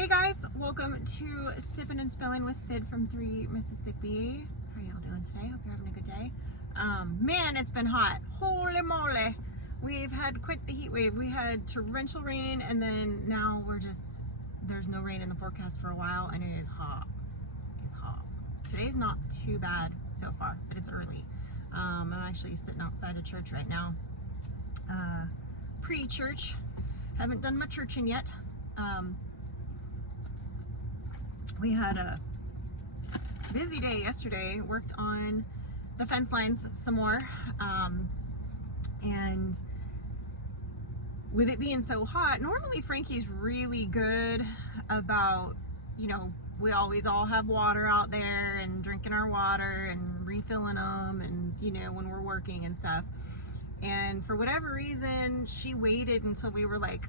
Hey guys, welcome to Sippin' and Spillin' with Sid from 3 Mississippi. How are y'all doing today? Hope you're having a good day. Man, it's been hot. Holy moly. We've had quite the heat wave. We had torrential rain and then now there's no rain in the forecast for a while and it is hot. It's hot. Today's not too bad so far, but it's early. I'm actually sitting outside of church right now. Pre-church. Haven't done my churching yet. We had a busy day yesterday, worked on the fence lines some more, and with it being so hot, normally Frankie's really good about, we always all have water out there and drinking our water and refilling them and, when we're working and stuff. And for whatever reason, she waited until we were like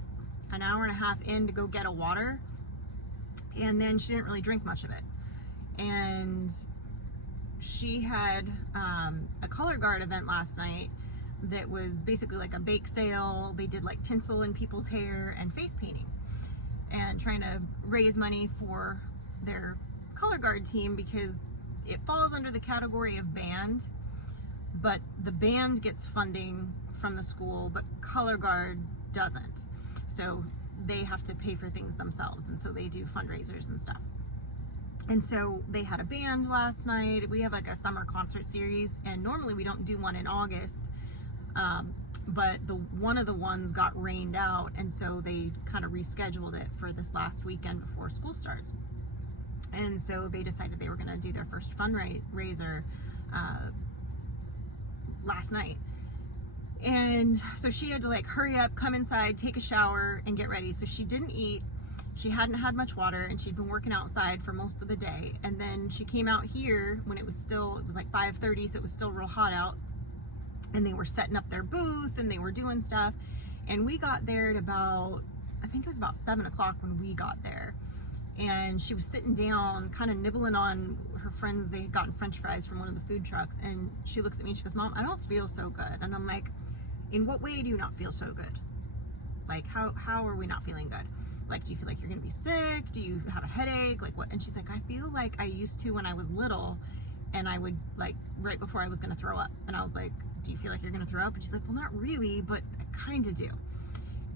an hour and a half in to go get a water. And then she didn't really drink much of it. And she had a color guard event last night that was basically like a bake sale. They did like tinsel in people's hair and face painting and trying to raise money for their color guard team because it falls under the category of band, but the band gets funding from the school, but color guard doesn't. So they have to pay for things themselves, and so they do fundraisers and stuff. And so they had a band last night. We have like a summer concert series, and normally we don't do one in August, but one of the ones got rained out, and so they kind of rescheduled it for this last weekend before school starts. And so they decided they were going to do their first fundraiser last night. And so she had to like hurry up, come inside, take a shower, and get ready. So she didn't eat. She hadn't had much water, and she'd been working outside for most of the day. And then she came out here when it was like 5:30, so it was still real hot out. And they were setting up their booth, and they were doing stuff. And we got there at I think it was about 7 o'clock when we got there. And she was sitting down, kind of nibbling on her friends. They had gotten French fries from one of the food trucks. And she looks at me and she goes, "Mom, I don't feel so good." And I'm like, "In what way do you not feel so good? Like, how are we not feeling good? Like, do you feel like you're gonna be sick? Do you have a headache? Like, what?" And she's like, "I feel like I used to when I was little, and I would, like, right before I was gonna throw up." And I was like, "Do you feel like you're gonna throw up?" And she's like, "Well, not really, but I kind of do."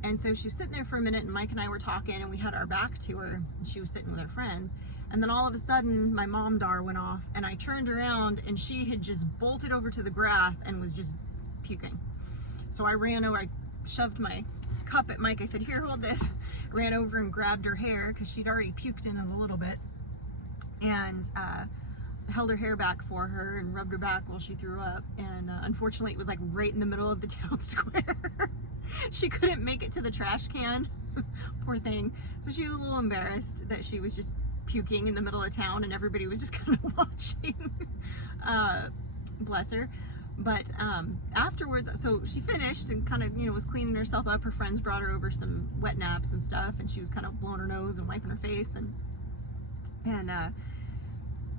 And so she was sitting there for a minute, and Mike and I were talking, and we had our back to her, and she was sitting with her friends. And then all of a sudden, my mom dar went off, and I turned around, and she had just bolted over to the grass and was just puking. So I ran over, I shoved my cup at Mike. I said, "Here, hold this." Ran over and grabbed her hair because she'd already puked in it a little bit. And held her hair back for her and rubbed her back while she threw up. And unfortunately, it was like right in the middle of the town square. She couldn't make it to the trash can. Poor thing. So she was a little embarrassed that she was just puking in the middle of town and everybody was just kind of watching. Bless her. But afterwards, so she finished and kind of, was cleaning herself up. Her friends brought her over some wet naps and stuff, and she was kind of blowing her nose and wiping her face, and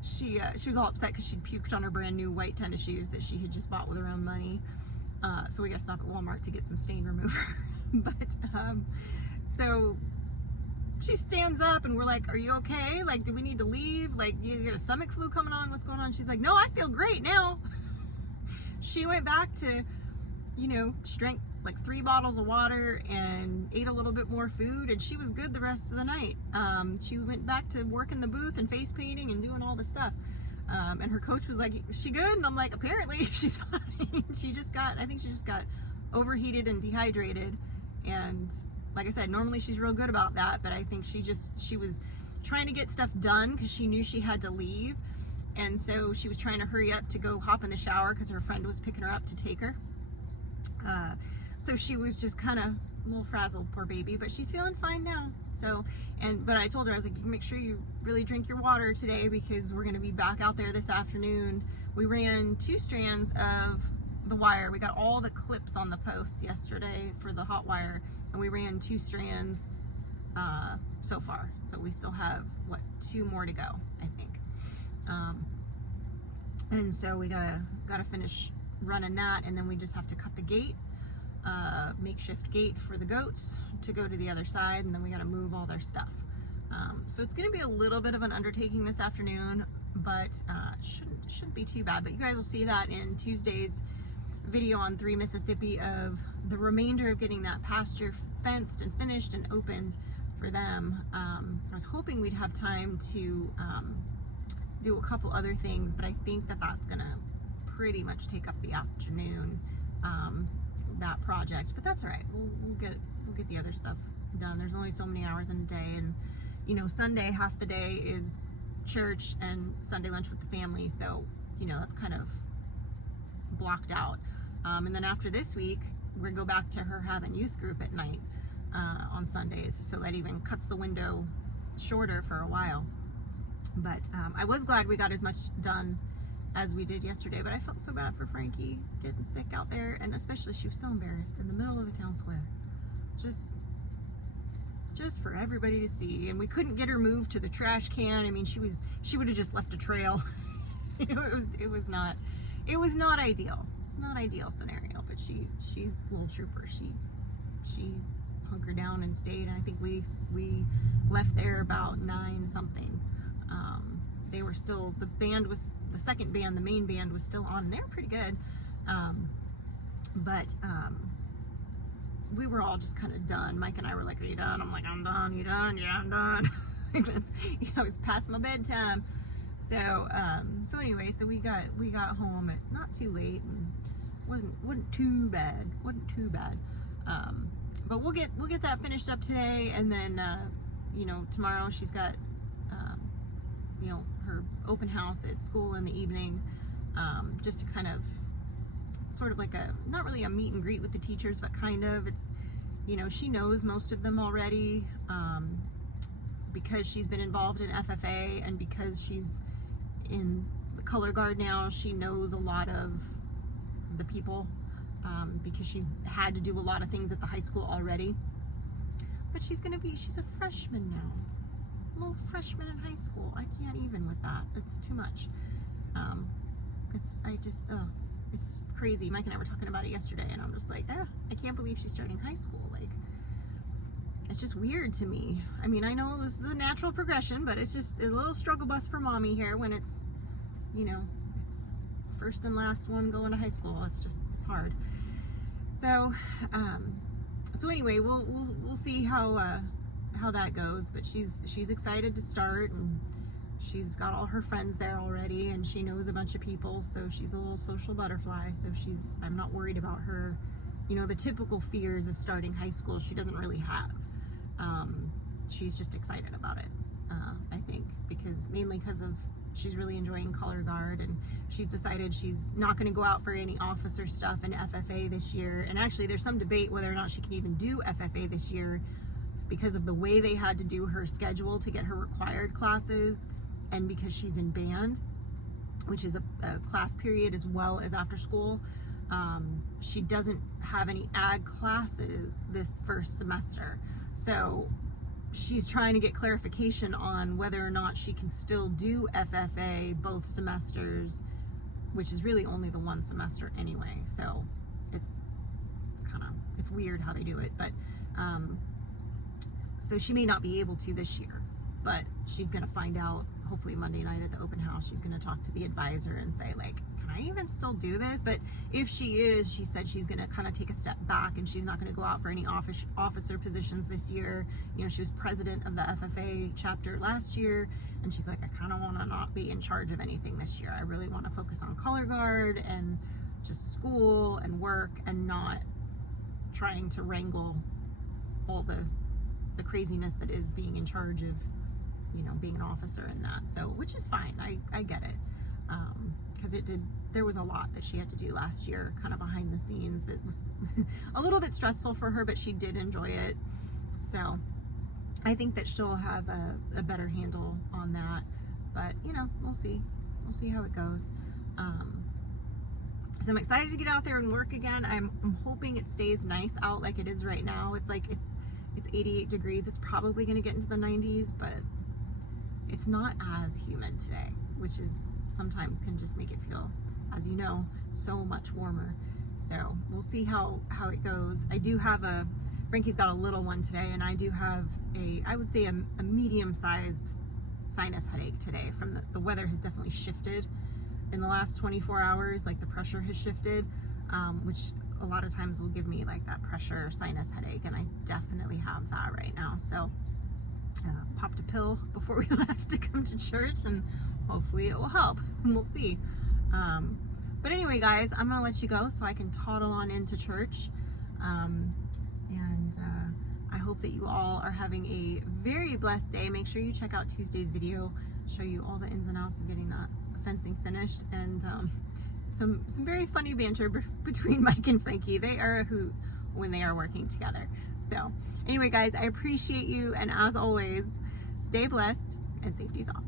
she was all upset because she'd puked on her brand new white tennis shoes that she had just bought with her own money. So we got to stop at Walmart to get some stain remover. But so she stands up and we're like, "Are you okay? Like, do we need to leave? Like, do you get a stomach flu coming on? What's going on?" She's like, "No, I feel great now." She went back to, she drank like 3 bottles of water and ate a little bit more food, and she was good the rest of the night. She went back to working the booth and face painting and doing all the stuff. And her coach was like, "Is she good?" And I'm like, "Apparently she's fine." I think she just got overheated and dehydrated. And like I said, normally she's real good about that, but I think she was trying to get stuff done because she knew she had to leave. And so she was trying to hurry up to go hop in the shower because her friend was picking her up to take her. So she was just kind of a little frazzled, poor baby, but she's feeling fine now. So, but I told her, I was like, "You can make sure you really drink your water today because we're going to be back out there this afternoon." We ran 2 strands of the wire. We got all the clips on the posts yesterday for the hot wire, and we ran 2 strands so far. So we still have, 2 more to go, I think. And so we gotta finish running that, and then we just have to cut the gate, makeshift gate for the goats to go to the other side, and then we gotta move all their stuff. So it's going to be a little bit of an undertaking this afternoon, but shouldn't be too bad. But you guys will see that in Tuesday's video on 3 Mississippi of the remainder of getting that pasture fenced and finished and opened for them. I was hoping we'd have time to do a couple other things, but I think that that's gonna pretty much take up the afternoon, that project. But that's all right. We'll get the other stuff done. There's only so many hours in a day, and you know, Sunday half the day is church and Sunday lunch with the family, so you know that's kind of blocked out. And then after this week, we're gonna go back to her having youth group at night on Sundays, so that even cuts the window shorter for a while. But I was glad we got as much done as we did yesterday, but I felt so bad for Frankie getting sick out there, and especially she was so embarrassed in the middle of the town square, just for everybody to see. And we couldn't get her moved to the trash can. I mean, she would have just left a trail. You know, it was not ideal. It's not ideal scenario, but she's a little trooper. She hunkered down and stayed, and I think we left there about 9 something. They were still, the second band, the main band was still on, and they were pretty good. But we were all just kind of done. Mike and I were like, "Are you done?" I'm like, "I'm done." "You done?" "Yeah, I'm done." It's past my bedtime. So anyway, so we got home at not too late, and wasn't too bad. But we'll get that finished up today, and then you know, tomorrow she's got you know, her open house at school in the evening, just to kind of sort of like not really a meet and greet with the teachers, but kind of, it's, you know, she knows most of them already, because she's been involved in FFA, and because she's in the color guard now, she knows a lot of the people, because she's had to do a lot of things at the high school already. But she's a freshman now. A little freshman in high school. I can't even with that. It's too much. It's crazy. Mike and I were talking about it yesterday, and I'm just like, I can't believe she's starting high school. Like, it's just weird to me. I mean, I know this is a natural progression, but it's just a little struggle bus for mommy here when it's, you know, it's first and last one going to high school. It's hard. So, so anyway, we'll see how that goes, but she's excited to start, and she's got all her friends there already, and she knows a bunch of people, so she's a little social butterfly. So I'm not worried about her, you know, the typical fears of starting high school she doesn't really have. She's just excited about it, I think, mainly because of she's really enjoying color guard, and she's decided she's not going to go out for any officer stuff in FFA this year. And actually there's some debate whether or not she can even do FFA this year, because of the way they had to do her schedule to get her required classes, and because she's in band, which is a class period as well as after school. She doesn't have any ag classes this first semester, so she's trying to get clarification on whether or not she can still do FFA both semesters, which is really only the one semester anyway. So it's weird how they do it, but so she may not be able to this year, but she's going to find out hopefully Monday night at the open house. She's going to talk to the advisor and say, like, can I even still do this? But if she is, she said she's going to kind of take a step back, and she's not going to go out for any officer positions this year. You know, she was president of the FFA chapter last year, and she's like, I kind of want to not be in charge of anything this year. I really want to focus on color guard and just school and work, and not trying to wrangle all the craziness that is being in charge of, you know, being an officer in that. So, which is fine. I get it. Because there was a lot that she had to do last year, kind of behind the scenes, that was a little bit stressful for her, but she did enjoy it. So I think that she'll have a better handle on that. But, you know, we'll see how it goes. So I'm excited to get out there and work again. I'm hoping it stays nice out like it is right now. It's 88 degrees. It's probably going to get into the 90s, but it's not as humid today, which is sometimes can just make it feel, as you know, so much warmer. So we'll see how it goes. I do have Frankie's got a little one today, and I do have I would say a medium-sized sinus headache today. From the weather has definitely shifted in the last 24 hours. Like the pressure has shifted, which a lot of times will give me like that pressure sinus headache, and I definitely have that right now. So popped a pill before we left to come to church, and hopefully it will help. We'll see. But anyway, guys, I'm gonna let you go so I can toddle on into church. I hope that you all are having a very blessed day. Make sure you check out Tuesday's video, show you all the ins and outs of getting that fencing finished, and some very funny banter between Mike and Frankie. They are a hoot when they are working together. So anyway, guys, I appreciate you, and as always, stay blessed and safety's off.